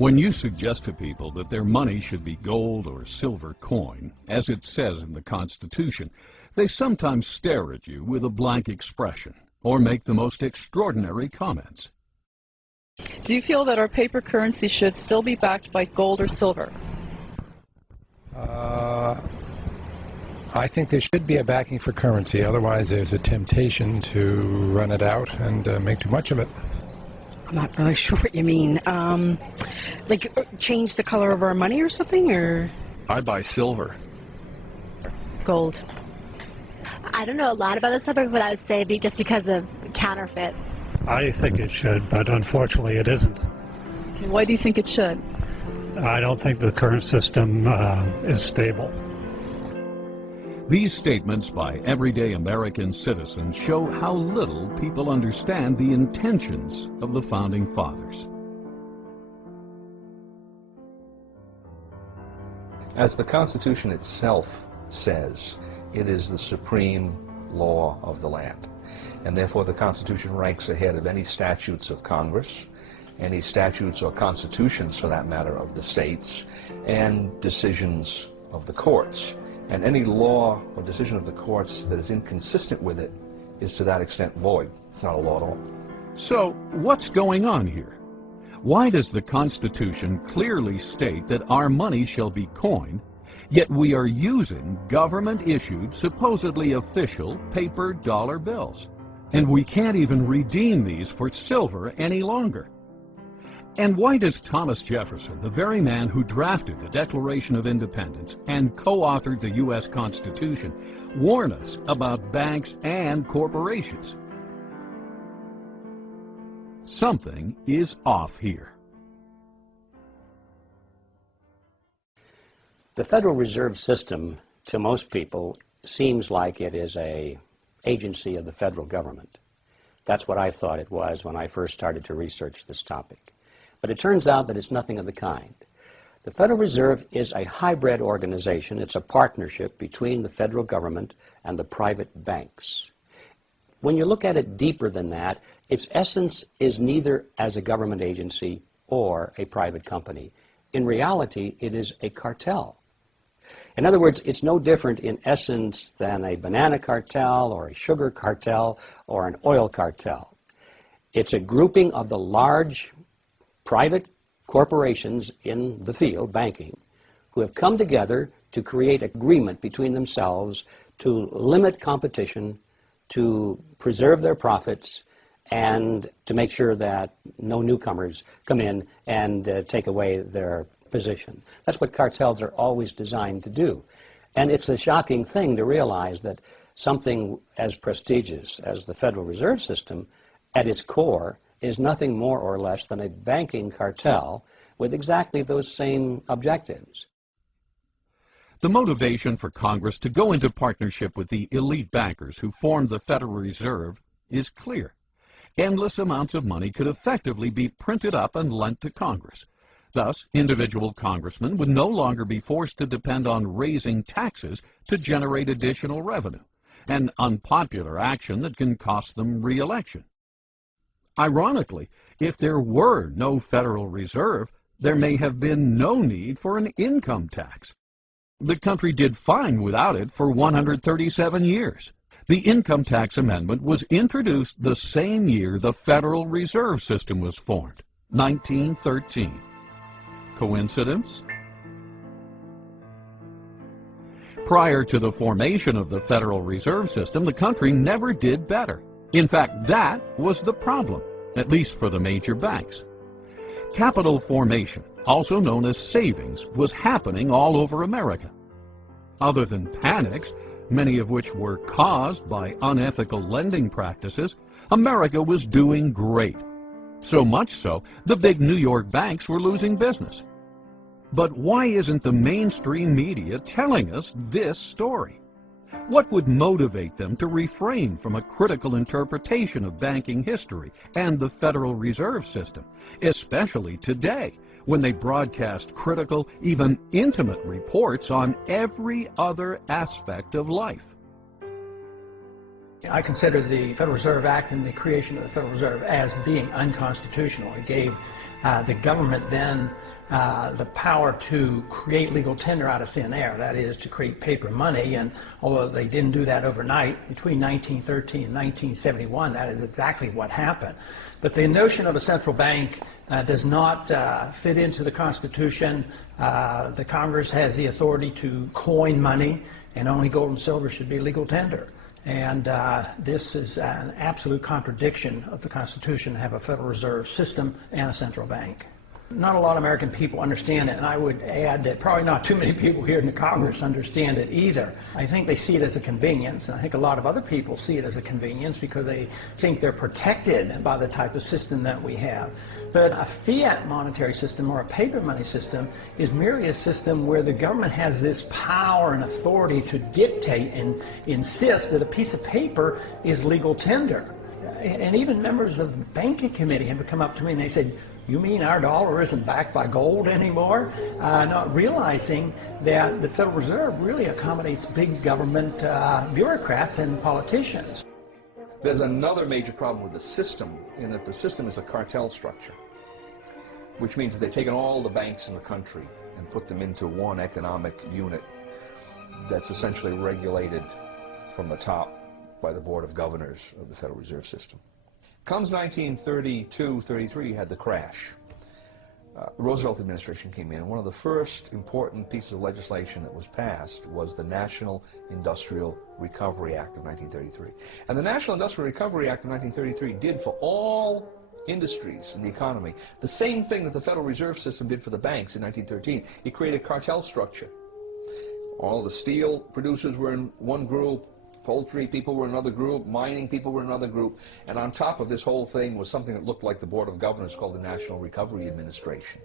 When you suggest to people that their money should be gold or silver coin, as it says in the Constitution, they sometimes stare at you with a blank expression or make the most extraordinary comments. Do you feel that our paper currency should still be backed by gold or silver? I think there should be a backing for currency, otherwise there's a temptation to run it out and make too much of it. I'm not really sure what you mean. Like change the color of our money or something, or? I buy silver. Gold. I don't know a lot about the subject, but I would say just because of counterfeit. I think it should, but unfortunately it isn't. Okay, why do you think it should? I don't think the current system is stable. These statements by everyday American citizens show how little people understand the intentions of the Founding Fathers. As the Constitution itself says, it is the supreme law of the land. And therefore the Constitution ranks ahead of any statutes of Congress, any statutes or constitutions, for that matter, of the states, and decisions of the courts. And any law or decision of the courts that is inconsistent with it is to that extent void. It's not a law at all. So, what's going on here? Why does the Constitution clearly state that our money shall be coin, yet we are using government-issued, supposedly official, paper dollar bills? And we can't even redeem these for silver any longer. And why does Thomas Jefferson, the very man who drafted the Declaration of Independence and co-authored the U.S. Constitution, warn us about banks and corporations? Something is off here. The Federal Reserve System, to most people, seems like it is an agency of the federal government. That's what I thought it was when I first started to research this topic. But it turns out that it's nothing of the kind. The Federal Reserve is a hybrid organization. It's a partnership between the federal government and the private banks. When you look at it deeper than that, its essence is neither as a government agency or a private company. In reality, it is a cartel. In other words, it's no different in essence than a banana cartel or a sugar cartel or an oil cartel. It's a grouping of the large private corporations in the field, banking, who have come together to create agreement between themselves to limit competition, to preserve their profits, and to make sure that no newcomers come in and take away their position. That's what cartels are always designed to do. And it's a shocking thing to realize that something as prestigious as the Federal Reserve System, at its core, is nothing more or less than a banking cartel with exactly those same objectives. The motivation for Congress to go into partnership with the elite bankers who formed the Federal Reserve is clear. Endless amounts of money could effectively be printed up and lent to Congress. Thus, individual congressmen would no longer be forced to depend on raising taxes to generate additional revenue, an unpopular action that can cost them re-election. Ironically, if there were no Federal Reserve, there may have been no need for an income tax. The country did fine without it for 137 years. The income tax amendment was introduced the same year the Federal Reserve System was formed, 1913. Coincidence? Prior to the formation of the Federal Reserve System, the country never did better. In fact, that was the problem, at least for the major banks. Capital formation, also known as savings, was happening all over America. Other than panics, many of which were caused by unethical lending practices, America was doing great. So much so, the big New York banks were losing business. But why isn't the mainstream media telling us this story? What would motivate them to refrain from a critical interpretation of banking history and the Federal Reserve System, especially today, when they broadcast critical, even intimate reports on every other aspect of life? I consider the Federal Reserve Act and the creation of the Federal Reserve as being unconstitutional. It gave the government then the power to create legal tender out of thin air, that is, to create paper money. And although they didn't do that overnight, between 1913 and 1971, that is exactly what happened. But the notion of a central bank does not fit into the Constitution. The Congress has the authority to coin money, and only gold and silver should be legal tender. And this is an absolute contradiction of the Constitution to have a Federal Reserve System and a central bank. Not a lot of American people understand it, and I would add that probably not too many people here in the Congress understand it either. I think they see it as a convenience, and I think a lot of other people see it as a convenience because they think they're protected by the type of system that we have. But a fiat monetary system or a paper money system is merely a system where the government has this power and authority to dictate and insist that a piece of paper is legal tender. And even members of the banking committee have come up to me and they said, "You mean our dollar isn't backed by gold anymore?" Not realizing that the Federal Reserve really accommodates big government bureaucrats and politicians. There's another major problem with the system, in that the system is a cartel structure, which means that they've taken all the banks in the country and put them into one economic unit that's essentially regulated from the top by the Board of Governors of the Federal Reserve System. Comes 1932-33, you had the crash. The Roosevelt administration came in. One of the first important pieces of legislation that was passed was the National Industrial Recovery Act of 1933. And the National Industrial Recovery Act of 1933 did for all industries in the economy the same thing that the Federal Reserve System did for the banks in 1913. It created a cartel structure. All the steel producers were in one group, poultry people were in another group, mining people were in another group, and on top of this whole thing was something that looked like the Board of Governors called the National Recovery Administration.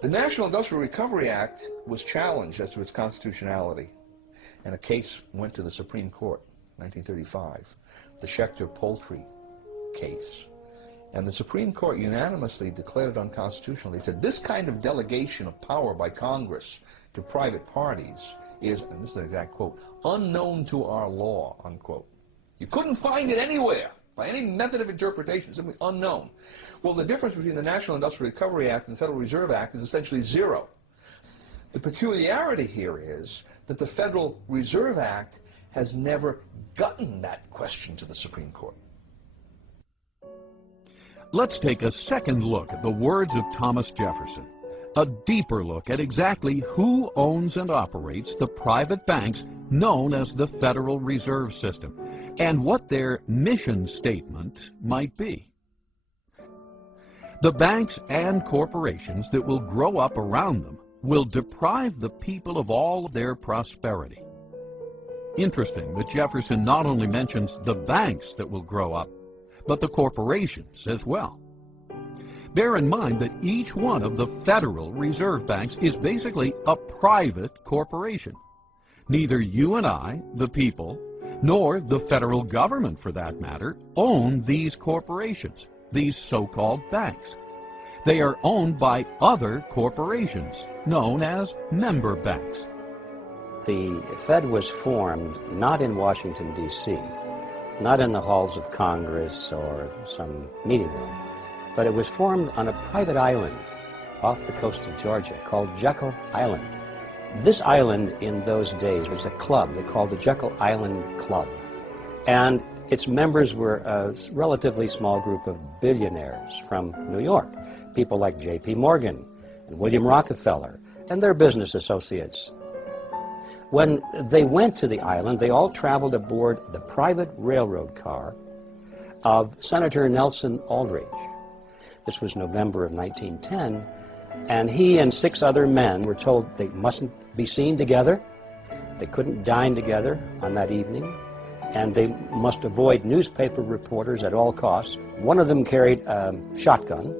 The National Industrial Recovery Act was challenged as to its constitutionality, and a case went to the Supreme Court in 1935, the Schechter poultry case. And the Supreme Court unanimously declared it unconstitutional. They said this kind of delegation of power by Congress to private parties is, and this is an exact quote, unknown to our law, unquote. You couldn't find it anywhere by any method of interpretation, simply unknown. Well, the difference between the National Industrial Recovery Act and the Federal Reserve Act is essentially zero. The peculiarity here is that the Federal Reserve Act has never gotten that question to the Supreme Court. Let's take a second look at the words of Thomas Jefferson. A deeper look at exactly who owns and operates the private banks known as the Federal Reserve System, and what their mission statement might be. The banks and corporations that will grow up around them will deprive the people of all their prosperity. Interesting that Jefferson not only mentions the banks that will grow up, but the corporations as well. Bear in mind that each one of the Federal Reserve Banks is basically a private corporation. Neither you and I, the people, nor the federal government, for that matter, own these corporations, these so-called banks. They are owned by other corporations, known as member banks. The Fed was formed not in Washington, D.C., not in the halls of Congress or some meeting room, but it was formed on a private island off the coast of Georgia called Jekyll Island. This island in those days was a club they called the Jekyll Island Club. And its members were a relatively small group of billionaires from New York, people like J.P. Morgan and William Rockefeller and their business associates. When they went to the island, they all traveled aboard the private railroad car of Senator Nelson Aldrich. This was November of 1910, and he and 6 other men were told they mustn't be seen together, they couldn't dine together on that evening, and they must avoid newspaper reporters at all costs. One of them carried a shotgun.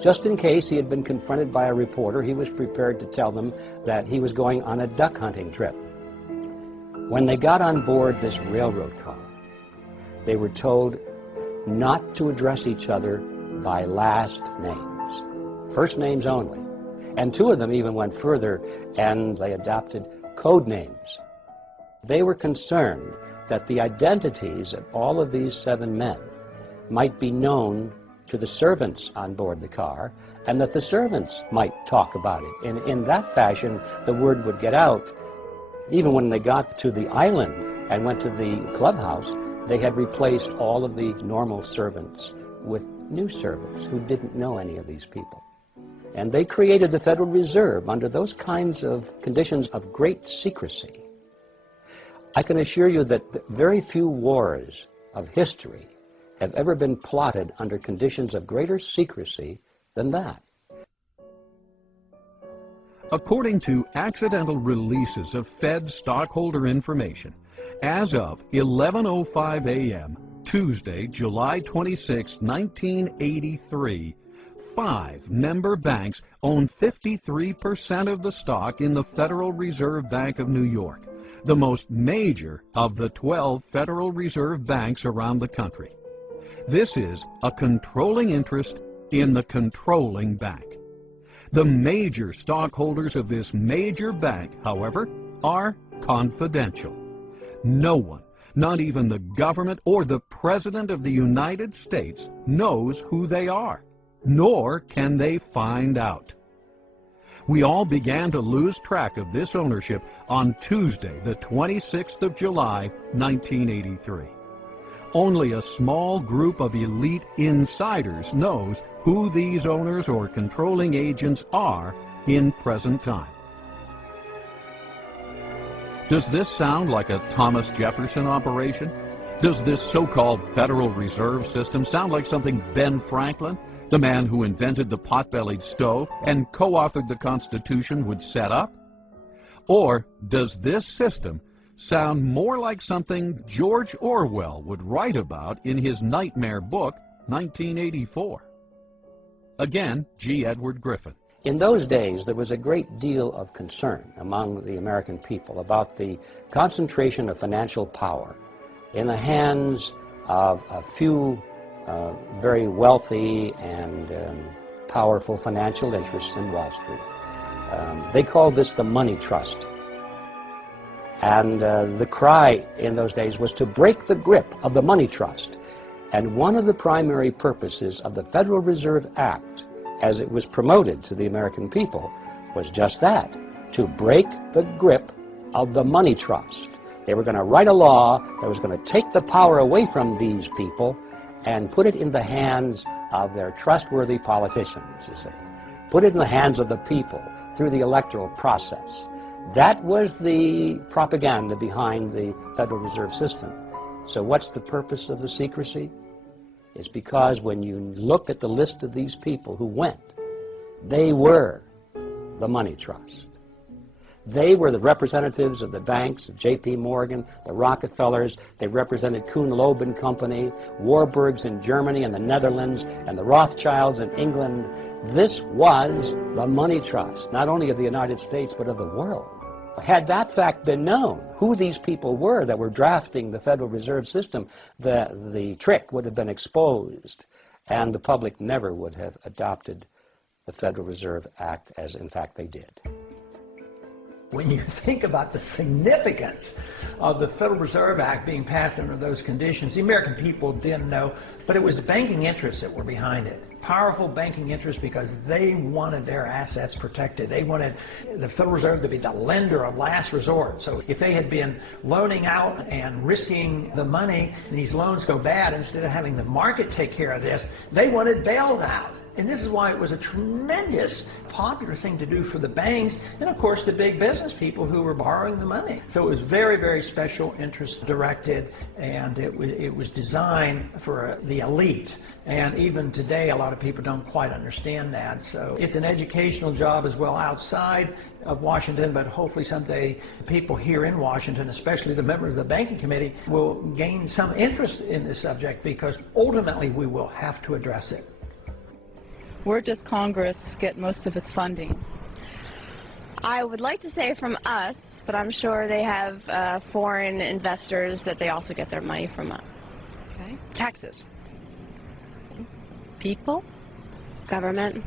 Just in case he had been confronted by a reporter, he was prepared to tell them that he was going on a duck hunting trip. When they got on board this railroad car, they were told not to address each other by last names, first names only. And 2 of them even went further and they adopted code names. They were concerned that the identities of all of these 7 men might be known to the servants on board the car, and that the servants might talk about it. And in that fashion, the word would get out. Even when they got to the island and went to the clubhouse, they had replaced all of the normal servants with new servants who didn't know any of these people. And they created the Federal Reserve under those kinds of conditions of great secrecy. I can assure you that very few wars of history have ever been plotted under conditions of greater secrecy than that. According to accidental releases of Fed stockholder information, as of 11:05 a.m., Tuesday, July 26, 1983, 5 member banks own 53% of the stock in the Federal Reserve Bank of New York, the most major of the 12 Federal Reserve banks around the country. This is a controlling interest in the controlling bank. The major stockholders of this major bank, however, are confidential. No one, not even the government or the President of the United States, knows who they are, nor can they find out. We all began to lose track of this ownership on Tuesday, the 26th of July, 1983. Only a small group of elite insiders knows who these owners or controlling agents are in present time. Does this sound like a Thomas Jefferson operation? Does this so-called Federal Reserve System sound like something Ben Franklin, the man who invented the pot-bellied stove and co-authored the Constitution, would set up? Or does this system sound more like something George Orwell would write about in his nightmare book, 1984? Again, G. Edward Griffin. In those days, there was a great deal of concern among the American people about the concentration of financial power in the hands of a few very wealthy and powerful financial interests in Wall Street. They called this the money trust. And the cry in those days was to break the grip of the money trust. And one of the primary purposes of the Federal Reserve Act, as it was promoted to the American people, was just that, to break the grip of the money trust. They were going to write a law that was going to take the power away from these people and put it in the hands of their trustworthy politicians, you see. Put it in the hands of the people through the electoral process. That was the propaganda behind the Federal Reserve System. So what's the purpose of the secrecy? It's because when you look at the list of these people who went, they were the money trust. They were the representatives of the banks, of J.P. Morgan, the Rockefellers. They represented Kuhn Loeb and Company, Warburgs in Germany and the Netherlands, and the Rothschilds in England. This was the money trust, not only of the United States, but of the world. Had that fact been known, who these people were that were drafting the Federal Reserve System, the trick would have been exposed, and the public never would have adopted the Federal Reserve Act as, in fact, they did. When you think about the significance of the Federal Reserve Act being passed under those conditions, the American people didn't know, but it was banking interests that were behind it. Powerful banking interests, because they wanted their assets protected. They wanted the Federal Reserve to be the lender of last resort. So if they had been loaning out and risking the money, and these loans go bad, instead of having the market take care of this, they wanted bailed out. And this is why it was a tremendous popular thing to do for the banks and, of course, the big business people who were borrowing the money. So it was very, very special interest directed, and it was designed for the elite. And even today, a lot of people don't quite understand that. So it's an educational job as well outside of Washington, but hopefully someday people here in Washington, especially the members of the Banking Committee, will gain some interest in this subject, because ultimately we will have to address it. Where does Congress get most of its funding? I would like to say from us, but I'm sure they have foreign investors that they also get their money from. Okay. Taxes. People? Government?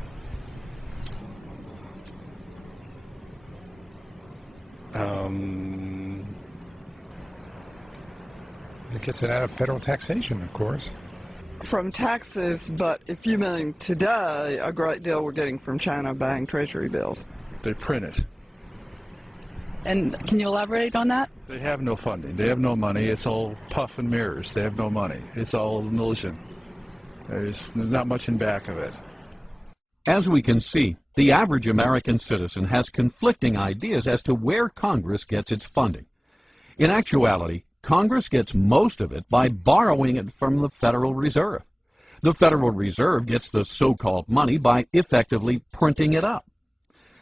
It gets it out of federal taxation, of course. from taxes, but if you mean today, a great deal we're getting from China buying treasury bills. They print it. And can you elaborate on that? They have no funding. They have no money. It's all puff and mirrors. They have no money. It's all an illusion. There's not much in back of it. As we can see, the average American citizen has conflicting ideas as to where Congress gets its funding. In actuality, Congress gets most of it by borrowing it from the Federal Reserve. The Federal Reserve gets the so-called money by effectively printing it up.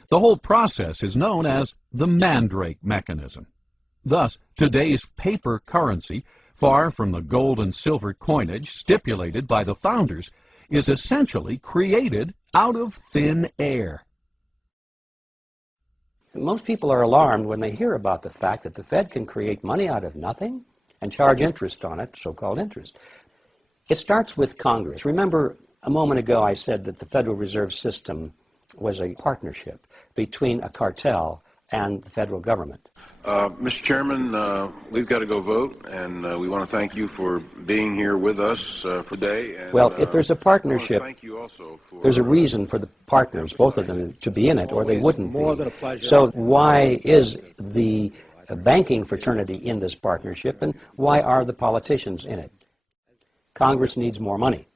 The whole process is known as the Mandrake mechanism. Thus, today's paper currency, far from the gold and silver coinage stipulated by the founders, is essentially created out of thin air. Most people are alarmed when they hear about the fact that the Fed can create money out of nothing and charge interest on it, so-called interest. It starts with Congress. Remember, a moment ago I said that the Federal Reserve System was a partnership between a cartel and the federal government. Mr. Chairman, we've got to go vote, and we want to thank you for being here with us for today. And, well, if there's a partnership, thank you also for, there's a reason for the partners, both of them, to be in it, or they wouldn't be. So why is the banking fraternity in this partnership, and why are the politicians in it? Congress needs more money.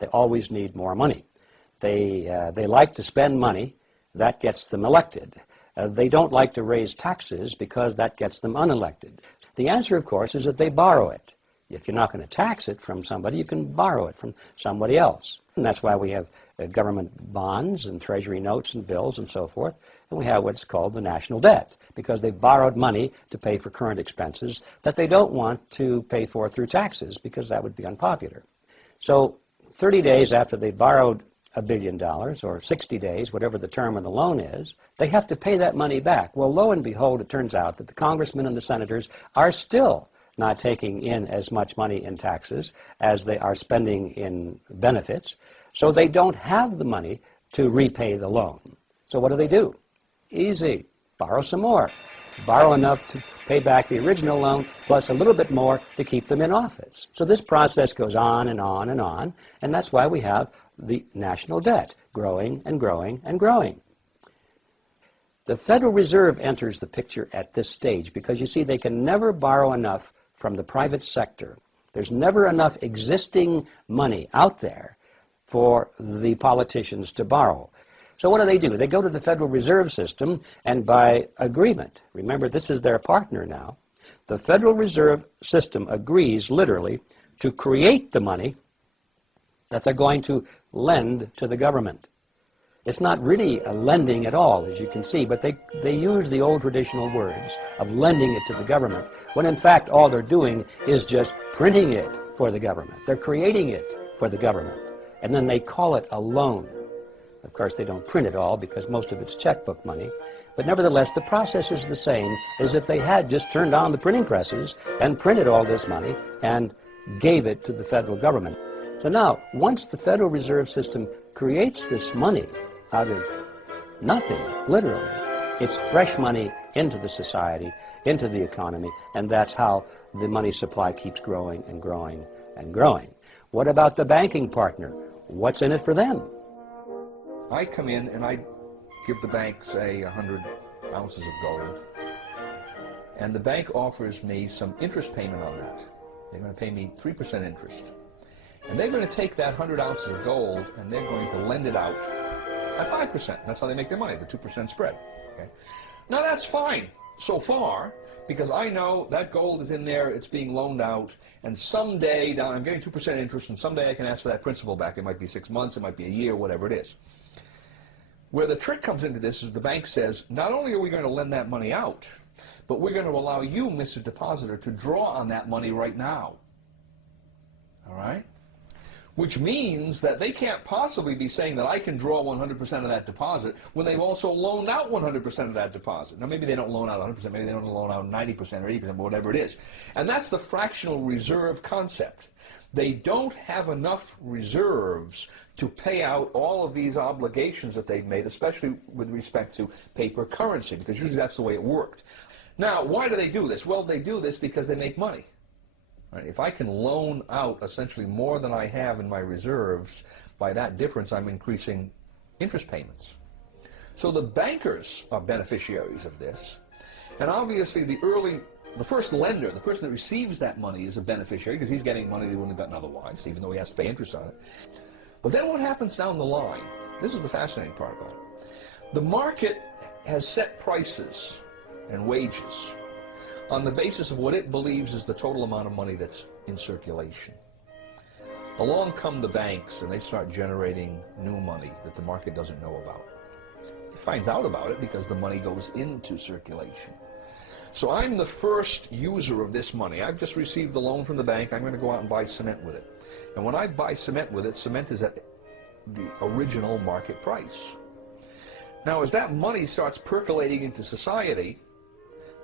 They always need more money. They like to spend money. That gets them elected. They don't like to raise taxes because that gets them unelected. The answer, of course, is that they borrow it. If you're not going to tax it from somebody, you can borrow it from somebody else. And that's why we have government bonds and treasury notes and bills and so forth. And we have what's called the national debt, because they've borrowed money to pay for current expenses that they don't want to pay for through taxes, because that would be unpopular. So 30 days after they borrowed $1 billion, or 60 days, whatever the term of the loan is, they have to pay that money back. Well, lo and behold, it turns out that the congressmen and the senators are still not taking in as much money in taxes as they are spending in benefits, so they don't have the money to repay the loan. So what do? Easy. Borrow some more. Borrow enough to pay back the original loan, plus a little bit more to keep them in office. So this process goes on and on and on, and that's why we have the national debt growing and growing and growing. The Federal Reserve enters the picture at this stage because, you see, they can never borrow enough from the private sector. There's never enough existing money out there for the politicians to borrow. So what do? They go to the Federal Reserve System, and by agreement, remember this is their partner now, the Federal Reserve System agrees literally to create the money that they're going to lend to the government. It's not really a lending at all, as you can see, but they use the old traditional words of lending it to the government, when in fact all they're doing is just printing it for the government. They're creating it for the government, and then they call it a loan. Of course, they don't print it all because most of it's checkbook money, but nevertheless, the process is the same as if they had just turned on the printing presses and printed all this money and gave it to the federal government. So now, once the Federal Reserve System creates this money out of nothing, literally, it's fresh money into the society, into the economy, and that's how the money supply keeps growing and growing and growing. What about the banking partner? What's in it for them? I come in and I give the bank, say, 100 ounces of gold, and the bank offers me some interest payment on that. They're going to pay me 3% interest. And they're going to take that 100 ounces of gold and they're going to lend it out at 5%. That's how they make their money, the 2% spread. Okay? Now that's fine so far, because I know that gold is in there, it's being loaned out, and someday, now I'm getting 2% interest, and someday I can ask for that principal back. It might be 6 months, it might be a year, whatever it is. Where the trick comes into this is the bank says, not only are we going to lend that money out, but we're going to allow you, Mr. Depositor, to draw on that money right now. All right? Which means that they can't possibly be saying that I can draw 100% of that deposit when they've also loaned out 100% of that deposit. Now, maybe they don't loan out 100%, maybe they don't loan out 90% or 80%, whatever it is. And that's the fractional reserve concept. They don't have enough reserves to pay out all of these obligations that they've made, especially with respect to paper currency, because usually that's the way it worked. Now, why do they do this? Well, they do this because they make money. Right? If I can loan out essentially more than I have in my reserves, by that difference I'm increasing interest payments. So the bankers are beneficiaries of this, and obviously the first lender, the person that receives that money, is a beneficiary because he's getting money they wouldn't have gotten otherwise, even though he has to pay interest on it. But then what happens down the line? This is the fascinating part about it. The market has set prices and wages on the basis of what it believes is the total amount of money that's in circulation. Along come the banks and they start generating new money that the market doesn't know about. It finds out about it because the money goes into circulation. So I'm the first user of this money. I've just received the loan from the bank. I'm going to go out and buy cement with it. And when I buy cement with it, cement is at the original market price. Now, as that money starts percolating into society,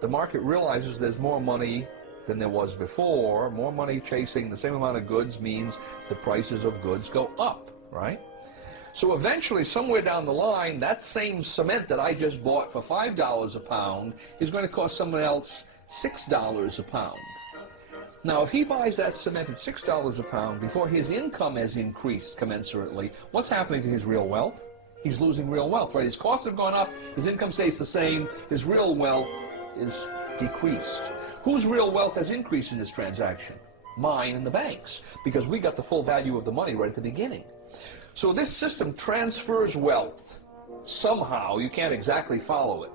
the market realizes there's more money than there was before. More money chasing the same amount of goods means the prices of goods go up, right? So eventually, somewhere down the line, that same cement that I just bought for $5 a pound is going to cost someone else $6 a pound. Now, if he buys that cement at $6 a pound before his income has increased commensurately, what's happening to his real wealth? He's losing real wealth, right? His costs have gone up, his income stays the same, his real wealth is decreased. Whose real wealth has increased in this transaction? Mine and the bank's, because we got the full value of the money right at the beginning. So this system transfers wealth. Somehow, you can't exactly follow it,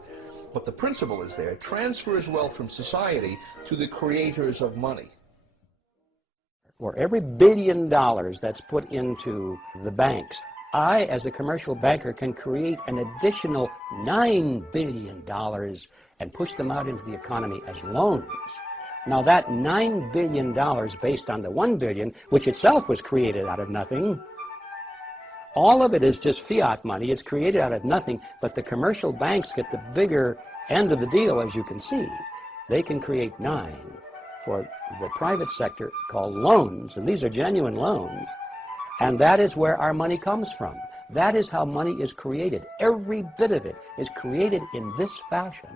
but the principle is there. It transfers wealth from society to the creators of money. For every $1 billion that's put into the banks, I, as a commercial banker, can create an additional $9 billion and push them out into the economy as loans. Now that $9 billion based on the $1 billion, which itself was created out of nothing, all of it is just fiat money. It's created out of nothing, but the commercial banks get the bigger end of the deal, as you can see. They can create 9 for the private sector called loans, and these are genuine loans. And that is where our money comes from. That is how money is created. Every bit of it is created in this fashion.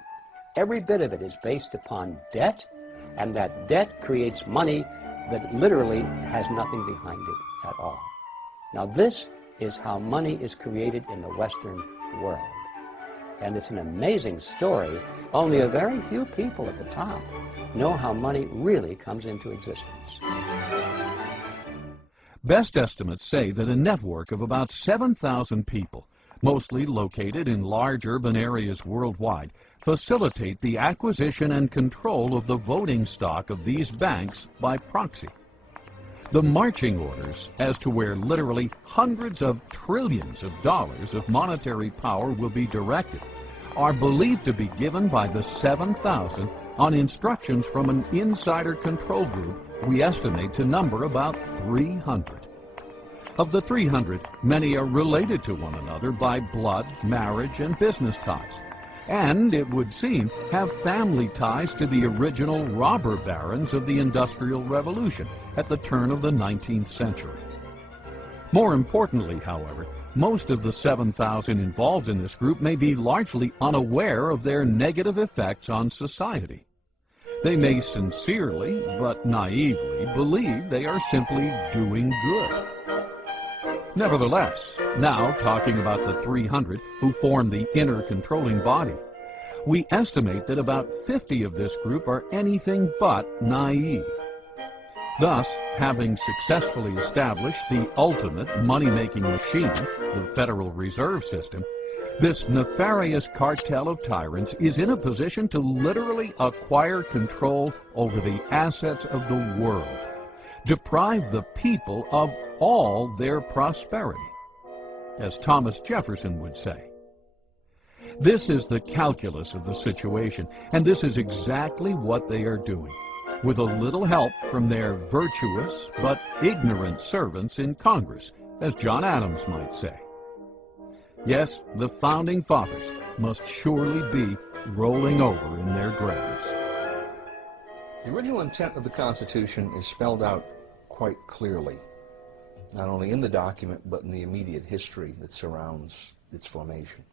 Every bit of it is based upon debt, and that debt creates money that literally has nothing behind it at all. Now this is how money is created in the Western world. And it's an amazing story. Only a very few people at the top know how money really comes into existence. Best estimates say that a network of about 7,000 people, mostly located in large urban areas worldwide, facilitate the acquisition and control of the voting stock of these banks by proxy. The marching orders as to where literally hundreds of trillions of dollars of monetary power will be directed are believed to be given by the 7,000 on instructions from an insider control group we estimate to number about 300. Of the 300, many are related to one another by blood, marriage, and business ties, and, it would seem, have family ties to the original robber barons of the Industrial Revolution at the turn of the 19th century. More importantly, however, most of the 7,000 involved in this group may be largely unaware of their negative effects on society. They may sincerely, but naively, believe they are simply doing good. Nevertheless, now talking about the 300 who form the inner controlling body, we estimate that about 50 of this group are anything but naive. Thus, having successfully established the ultimate money-making machine, the Federal Reserve System, this nefarious cartel of tyrants is in a position to literally acquire control over the assets of the world, deprive the people of all their prosperity, as Thomas Jefferson would say. This is the calculus of the situation, and this is exactly what they are doing, with a little help from their virtuous but ignorant servants in Congress, as John Adams might say. Yes, the Founding Fathers must surely be rolling over in their graves. The original intent of the Constitution is spelled out quite clearly, not only in the document, but in the immediate history that surrounds its formation.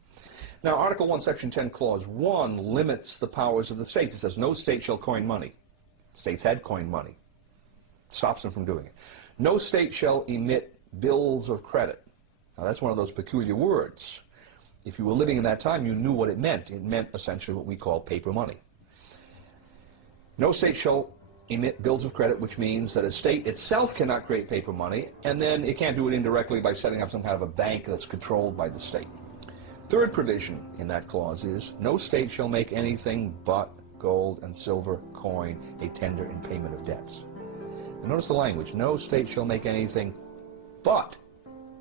Now, Article 1, Section 10, Clause 1 limits the powers of the states. It says, no state shall coin money. States had coined money. stops them from doing it. No state shall emit bills of credit. Now that's one of those peculiar words. If you were living in that time, you knew what it meant. It meant essentially what we call paper money. No state shall emit bills of credit, which means that a state itself cannot create paper money, and then it can't do it indirectly by setting up some kind of a bank that's controlled by the state. Third provision in that clause is, no state shall make anything but gold and silver coin a tender in payment of debts. And notice the language, no state shall make anything but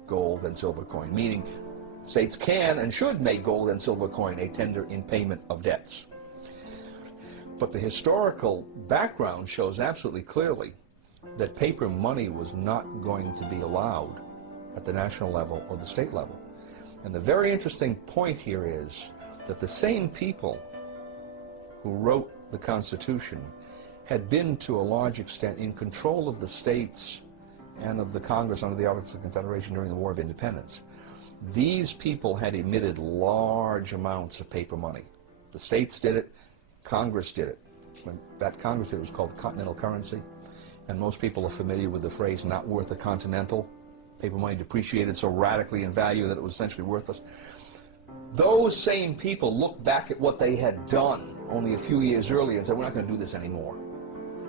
gold and silver coin, meaning states can and should make gold and silver coin a tender in payment of debts. But the historical background shows absolutely clearly that paper money was not going to be allowed at the national level or the state level. And the very interesting point here is that the same people who wrote the Constitution had been to a large extent in control of the states and of the Congress under the Articles of Confederation during the War of Independence. These people had emitted large amounts of paper money. The states did it, Congress did it. When that Congress did it, was called the continental currency, and most people are familiar with the phrase not worth a continental. Paper money depreciated so radically in value that it was essentially worthless. Those same people looked back at what they had done only a few years earlier and said, we're not going to do this anymore.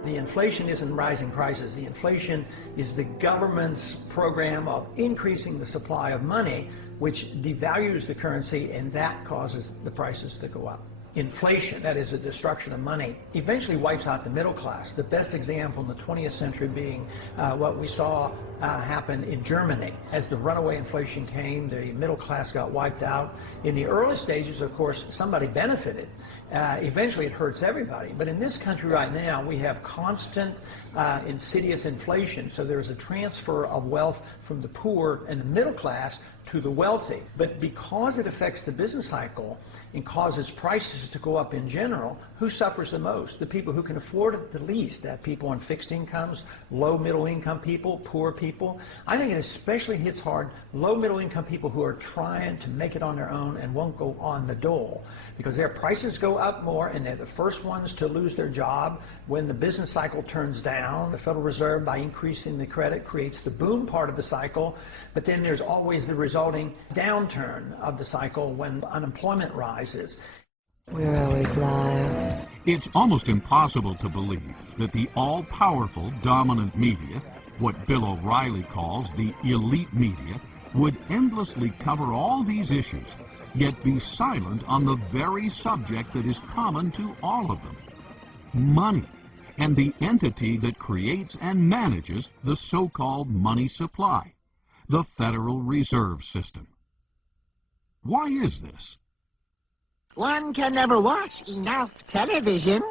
The inflation isn't rising prices. The inflation is the government's program of increasing the supply of money, which devalues the currency, and that causes the prices to go up. Inflation, that is the destruction of money, eventually wipes out the middle class. The best example in the 20th century being what we saw happen in Germany. As the runaway inflation came, the middle class got wiped out. In the early stages, of course, somebody benefited. Eventually it hurts everybody. But in this country right now, we have constant insidious inflation. So there's a transfer of wealth from the poor and the middle class to the wealthy. But because it affects the business cycle and causes prices to go up in general, who suffers the most? The people who can afford it the least. That people on fixed incomes, low middle income people, poor people. I think it especially hits hard low middle income people who are trying to make it on their own and won't go on the dole, because their prices go up more and they're the first ones to lose their job when the business cycle turns down. The Federal Reserve, by increasing the credit, creates the boom part of the cycle, but then there's always the resulting downturn of the cycle when unemployment rises. We're always live. It's almost impossible to believe that the all-powerful dominant media, what Bill O'Reilly calls the elite media, would endlessly cover all these issues, yet be silent on the very subject that is common to all of them: money, and the entity that creates and manages the so-called money supply, the Federal Reserve System. Why is this? One can never watch enough television.